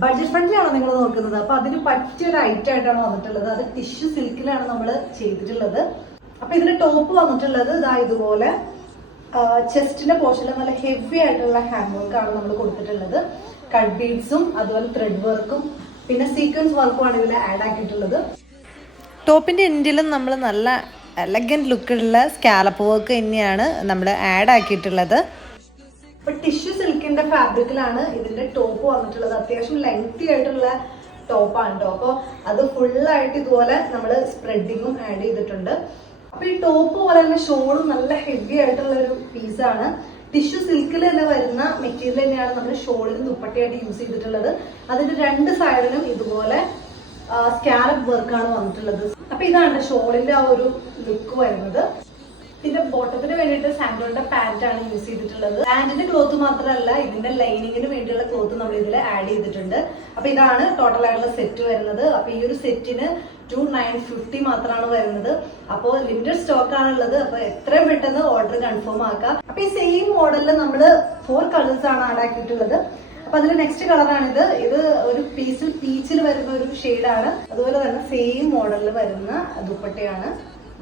Budget friendly ആണ് നിങ്ങൾ നോക്കുന്നത്. അപ്പൊ അതിന് പറ്റിയൊരു ഐറ്റം ആയിട്ടാണ് വന്നിട്ടുള്ളത്. അത് ടിഷ്യൂ സിൽക്കിലാണ് നമ്മൾ ചെയ്തിട്ടുള്ളത്. അപ്പൊ ഇതിന്റെ ടോപ്പ് വന്നിട്ടുള്ളത് ഇതാ ഇതുപോലെ ചെസ്റ്റിന്റെ പോർഷനിൽ നല്ല ഹെവി ആയിട്ടുള്ള ഹാൻഡ് വർക്കാണ് നമ്മൾ കൊടുത്തിട്ടുള്ളത്. കട്ട് ബീഡ്സും അതുപോലെ ത്രെഡ് വർക്കും പിന്നെ സീക്വൻസ് വർക്കും ആണ് ഇതിൽ ആഡ് ആക്കിയിട്ടുള്ളത്. ടോപ്പിന്റെ എൻഡിലും നമ്മൾ നല്ല എലഗന്റ് ലുക്കുള്ള സ്കാലപ്പ് വർക്ക് തന്നെയാണ് നമ്മൾ ആഡ് ആക്കിയിട്ടുള്ളത്. ഇപ്പൊ ടിഷ്യൂ സിൽക്കിന്റെ ഫാബ്രിക്കിലാണ് ഇതിന്റെ ടോപ്പ് വന്നിട്ടുള്ളത്. അത്യാവശ്യം ലെങ്തി ആയിട്ടുള്ള ടോപ്പാണ് കേട്ടോ. അപ്പോൾ അത് ഫുള്ളായിട്ട് ഇതുപോലെ നമ്മൾ സ്പ്രെഡിങ്ങും ആഡ് ചെയ്തിട്ടുണ്ട്. അപ്പൊ ഈ ടോപ്പ് പോലെ തന്നെ ഷോളും നല്ല ഹെവി ആയിട്ടുള്ള ഒരു പീസാണ്. ടിഷ്യൂ സിൽക്കിൽ തന്നെ വരുന്ന മെറ്റീരിയൽ തന്നെയാണ് നമ്മൾ ഷോളിന് ദുപ്പട്ടയായിട്ട് യൂസ് ചെയ്തിട്ടുള്ളത്. അതിന്റെ രണ്ട് സൈഡിലും ഇതുപോലെ സ്കാലപ്പ് വർക്കാണ് വന്നിട്ടുള്ളത്. അപ്പൊ ഇതാണ് ഷോളിന്റെ ആ ഒരു ലുക്ക് വരുന്നത്. ഇതിന്റെ ബോട്ടത്തിന് വേണ്ടിയിട്ട് സാൻഡോളിന്റെ പാന്റ് ആണ് യൂസ് ചെയ്തിട്ടുള്ളത്. പാന്റിന്റെ ക്ലോത്ത് മാത്രമല്ല ഇതിന്റെ ലൈനിങ്ങിന് വേണ്ടിയുള്ള ക്ലോത്ത് നമ്മൾ ഇതിൽ ആഡ് ചെയ്തിട്ടുണ്ട്. അപ്പൊ ഇതാണ് ടോട്ടൽ ആയിട്ടുള്ള സെറ്റ് വരുന്നത്. അപ്പൊ ഈ ഒരു സെറ്റിന് 2950 മാത്രമാണ് വരുന്നത്. അപ്പോൾ ലിമിറ്റഡ് സ്റ്റോക്ക് ആണുള്ളത്. അപ്പൊ എത്രയും പെട്ടെന്ന് ഓർഡർ കൺഫേം ആക്കാം. അപ്പൊ ഈ സെയിം മോഡലിൽ നമ്മൾ 4 കളേഴ്സ് ആണ് ആഡ് ആക്കിയിട്ടുള്ളത്. അപ്പൊ അതിൽ നെക്സ്റ്റ് കളറാണിത്. ഇത് ഒരു പീസിൽ പീച്ചിൽ വരുന്ന ഒരു ഷെയ്ഡാണ്. അതുപോലെ തന്നെ സെയിം മോഡലിൽ വരുന്ന ദുപ്പട്ടയാണ്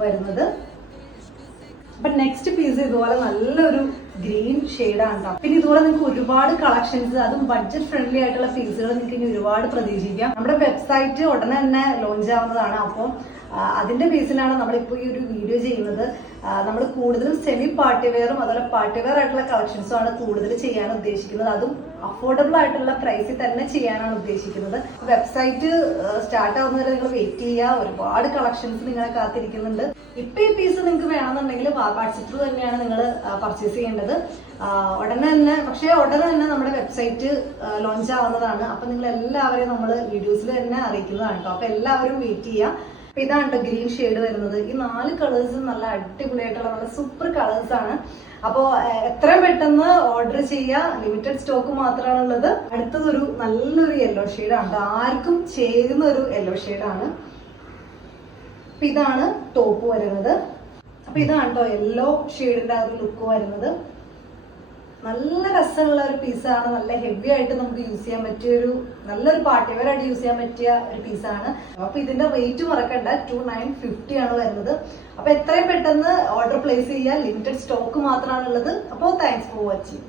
വരുന്നത്. അപ്പൊ നെക്സ്റ്റ് പീസ് ഇതുപോലെ നല്ലൊരു ഗ്രീൻ ഷെയ്ഡാണ് കേട്ടോ. പിന്നെ ഇതുപോലെ നിങ്ങൾക്ക് ഒരുപാട് കളക്ഷൻസ്, അതും ബഡ്ജറ്റ് ഫ്രണ്ട്ലി ആയിട്ടുള്ള പീസുകൾ നിങ്ങൾക്ക് ഇനി ഒരുപാട് പ്രതീക്ഷിക്കാം. നമ്മുടെ വെബ്സൈറ്റ് ഉടനെ തന്നെ ലോഞ്ച് ആവുന്നതാണ്. അപ്പോൾ അതിന്റെ ബേസിലാണ് നമ്മളിപ്പോൾ ഈ ഒരു വീഡിയോ ചെയ്യുന്നത്. നമ്മൾ കൂടുതലും സെമി പാർട്ടി വെയറും അതുപോലെ പാർട്ടി വെയർ ആയിട്ടുള്ള കളക്ഷൻസും ആണ് കൂടുതൽ ചെയ്യാൻ ഉദ്ദേശിക്കുന്നത്. അതും അഫോർഡബിൾ ആയിട്ടുള്ള പ്രൈസിൽ തന്നെ ചെയ്യാനാണ് ഉദ്ദേശിക്കുന്നത്. വെബ്സൈറ്റ് സ്റ്റാർട്ട് ആവുന്നവരെ നിങ്ങൾ വെയിറ്റ് ചെയ്യുക. ഒരുപാട് കളക്ഷൻസ് നിങ്ങളെ കാത്തിരിക്കുന്നുണ്ട്. ഇപ്പൊ ഈ പീസ് നിങ്ങൾക്ക് വേണമെന്നുണ്ടെങ്കിൽ വാട്സപ്പ് ത്രൂ തന്നെയാണ് നിങ്ങൾ പർച്ചേസ് ചെയ്യേണ്ടത്. ഉടനെ തന്നെ നമ്മുടെ വെബ്സൈറ്റ് ലോഞ്ച് ആവുന്നതാണ്. അപ്പൊ നിങ്ങൾ എല്ലാവരെയും നമ്മൾ വീഡിയോസിൽ തന്നെ അറിയിക്കുന്നതാണ് കേട്ടോ. അപ്പൊ എല്ലാവരും വെയിറ്റ് ചെയ്യുക. അപ്പൊ ഇതാണ് കേട്ടോ ഗ്രീൻ ഷെയ്ഡ് വരുന്നത്. ഈ 4 കളേഴ്സും നല്ല അടിപൊളിയായിട്ടുള്ള നല്ല സൂപ്പർ കളേഴ്സ് ആണ്. അപ്പോ എത്രയും പെട്ടെന്ന് ഓർഡർ ചെയ്യുക. ലിമിറ്റഡ് സ്റ്റോക്ക് മാത്രമാണ് ഉള്ളത്. അടുത്തതൊരു നല്ലൊരു യെല്ലോ ഷെയ്ഡാണ്. ആർക്കും ചേരുന്ന ഒരു യെല്ലോ ഷെയ്ഡാണ്. അപ്പൊ ഇതാണ് ടോപ്പ് വരുന്നത്. അപ്പൊ ഇതാണ് കേട്ടോ യെല്ലോ ഷെയ്ഡിന്റെ ആ ഒരു ലുക്ക് വരുന്നത്. നല്ല രസമുള്ള ഒരു പീസാണ്. നല്ല ഹെവി ആയിട്ട് നമുക്ക് യൂസ് ചെയ്യാൻ പറ്റിയ നല്ലൊരു പാർട്ടി വെയർ ആയിട്ട് യൂസ് ചെയ്യാൻ പറ്റിയ ഒരു പീസാണ്. അപ്പൊ ഇതിന്റെ റേറ്റ് മറക്കണ്ട, 2950 ആണ് വരുന്നത്. അപ്പൊ എത്രയും പെട്ടെന്ന് ഓർഡർ പ്ലേസ് ചെയ്യുക. ലിമിറ്റഡ് സ്റ്റോക്ക് മാത്രമാണ് ഉള്ളത്. അപ്പോൾ താങ്ക്സ് ഫോർ വാച്ചിങ്.